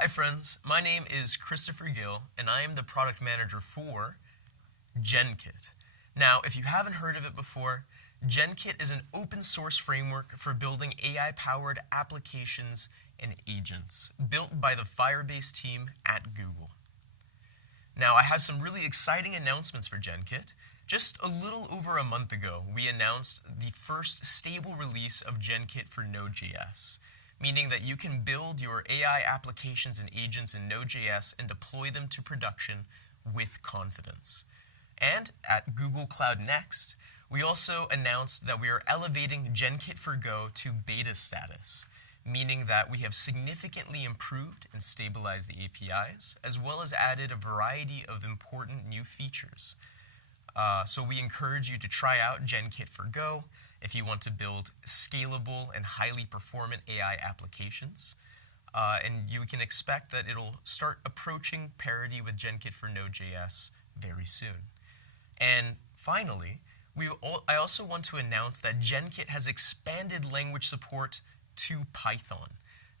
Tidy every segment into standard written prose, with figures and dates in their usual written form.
Hi friends, my name is Christopher Gill and I am the product manager for Genkit. Now, if you haven't heard of it before, Genkit is an open source framework for building AI-powered applications and agents built by the Firebase team at Google. Now, I have some really exciting announcements for Genkit. Just a little over a month ago, we announced the first stable release of Genkit for Node.js, meaning that you can build your AI applications and agents in Node.js and deploy them to production with confidence. And at Google Cloud Next, we also announced that we are elevating Genkit for Go to beta status, meaning that we have significantly improved and stabilized the APIs, as well as added a variety of important new features. So we encourage you to try out Genkit for Go if you want to build scalable and highly performant AI applications. And you can expect that it'll start approaching parity with Genkit for Node.js very soon. And finally, I also want to announce that Genkit has expanded language support to Python.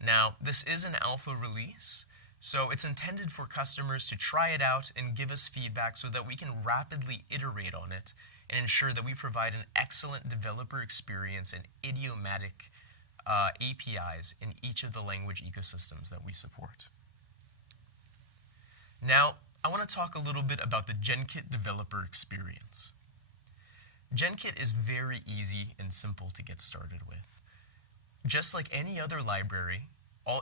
Now, this is an alpha release, so it's intended for customers to try it out and give us feedback so that we can rapidly iterate on it and ensure that we provide an excellent developer experience and idiomatic APIs in each of the language ecosystems that we support. Now, I want to talk a little bit about the Genkit developer experience. Genkit is very easy and simple to get started with. Just like any other library,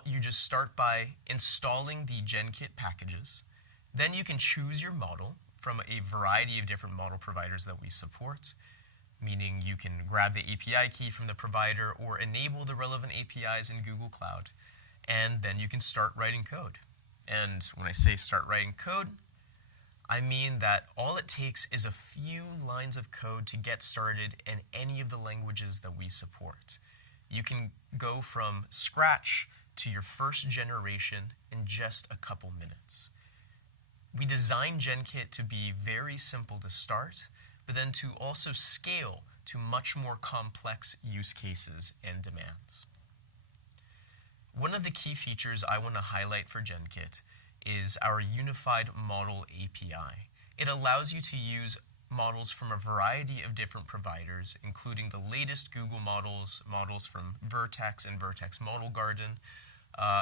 you just start by installing the Genkit packages. Then you can choose your model from a variety of different model providers that we support, meaning you can grab the API key from the provider or enable the relevant APIs in Google Cloud, and then you can start writing code. And when I say start writing code, I mean that all it takes is a few lines of code to get started in any of the languages that we support. You can go from scratch to your first generation in just a couple minutes. We designed Genkit to be very simple to start, but then to also scale to much more complex use cases and demands. One of the key features I want to highlight for Genkit is our unified model API. It allows you to use models from a variety of different providers, including the latest Google models from Vertex and Vertex Model Garden,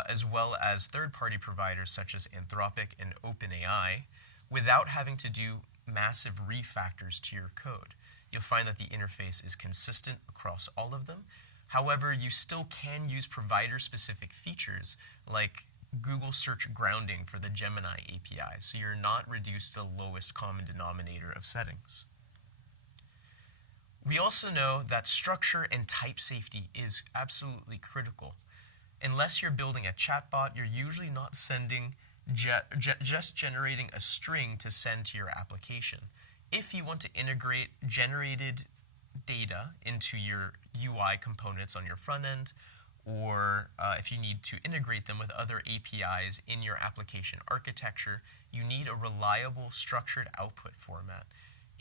as well as third-party providers such as Anthropic and OpenAI, without having to do massive refactors to your code. You'll find that the interface is consistent across all of them. However, you still can use provider-specific features like Google search grounding for the Gemini API, so you're not reduced to the lowest common denominator of settings. We also know that structure and type safety is absolutely critical. Unless you're building a chatbot, you're usually not sending just generating a string to send to your application. If you want to integrate generated data into your UI components on your front end, or if you need to integrate them with other APIs in your application architecture, you need a reliable structured output format.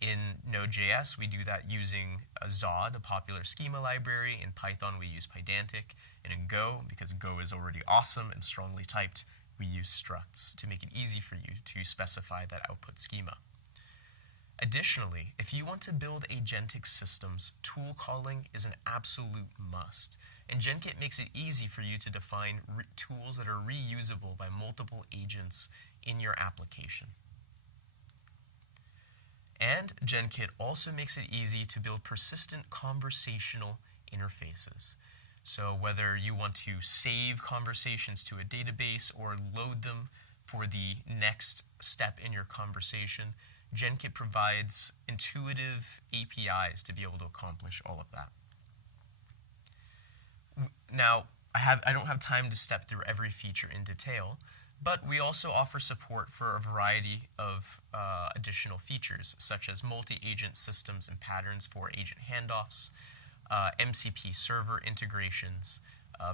In Node.js, we do that using a Zod, a popular schema library. In Python, we use Pydantic. And in Go, because Go is already awesome and strongly typed, we use structs to make it easy for you to specify that output schema. Additionally, if you want to build agentic systems, tool calling is an absolute must. And Genkit makes it easy for you to define tools that are reusable by multiple agents in your application. And Genkit also makes it easy to build persistent conversational interfaces. So whether you want to save conversations to a database or load them for the next step in your conversation, Genkit provides intuitive APIs to be able to accomplish all of that. Now, I don't have time to step through every feature in detail, but we also offer support for a variety of additional features, such as multi-agent systems and patterns for agent handoffs, MCP server integrations,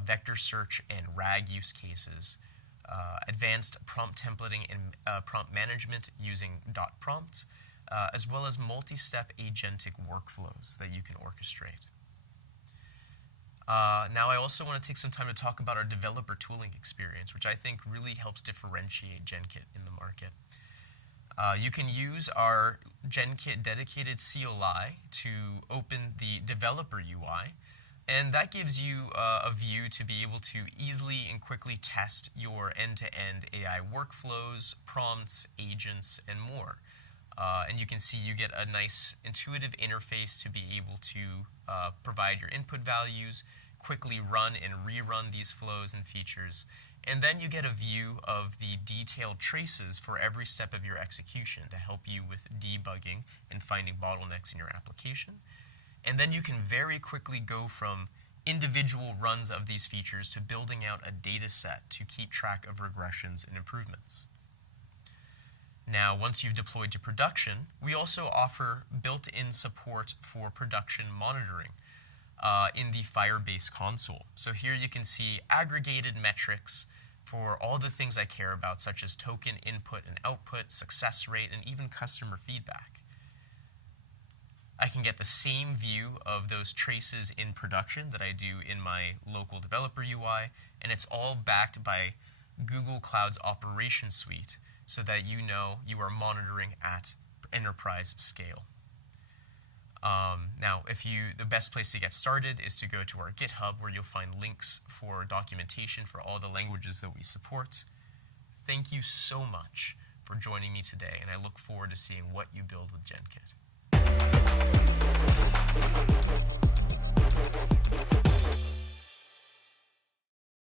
vector search and RAG use cases, advanced prompt templating and prompt management using .prompt, as well as multi-step agentic workflows that you can orchestrate. Now I also want to take some time to talk about our developer tooling experience, which I think really helps differentiate Genkit in the market. You can use our Genkit dedicated CLI to open the developer UI, and that gives you a view to be able to easily and quickly test your end-to-end AI workflows, prompts, agents, and more. And you can see you get a nice intuitive interface to be able to provide your input values, quickly run and rerun these flows and features, and then you get a view of the detailed traces for every step of your execution to help you with debugging and finding bottlenecks in your application. And then you can very quickly go from individual runs of these features to building out a data set to keep track of regressions and improvements. Now, once you've deployed to production, we also offer built-in support for production monitoring in the Firebase console. So here you can see aggregated metrics for all the things I care about, such as token input and output, success rate, and even customer feedback. I can get the same view of those traces in production that I do in my local developer UI, and it's all backed by Google Cloud's Operations Suite so that you know you are monitoring at enterprise scale. Now, the best place to get started is to go to our GitHub, where you'll find links for documentation for all the languages that we support. Thank you so much for joining me today, and I look forward to seeing what you build with Genkit.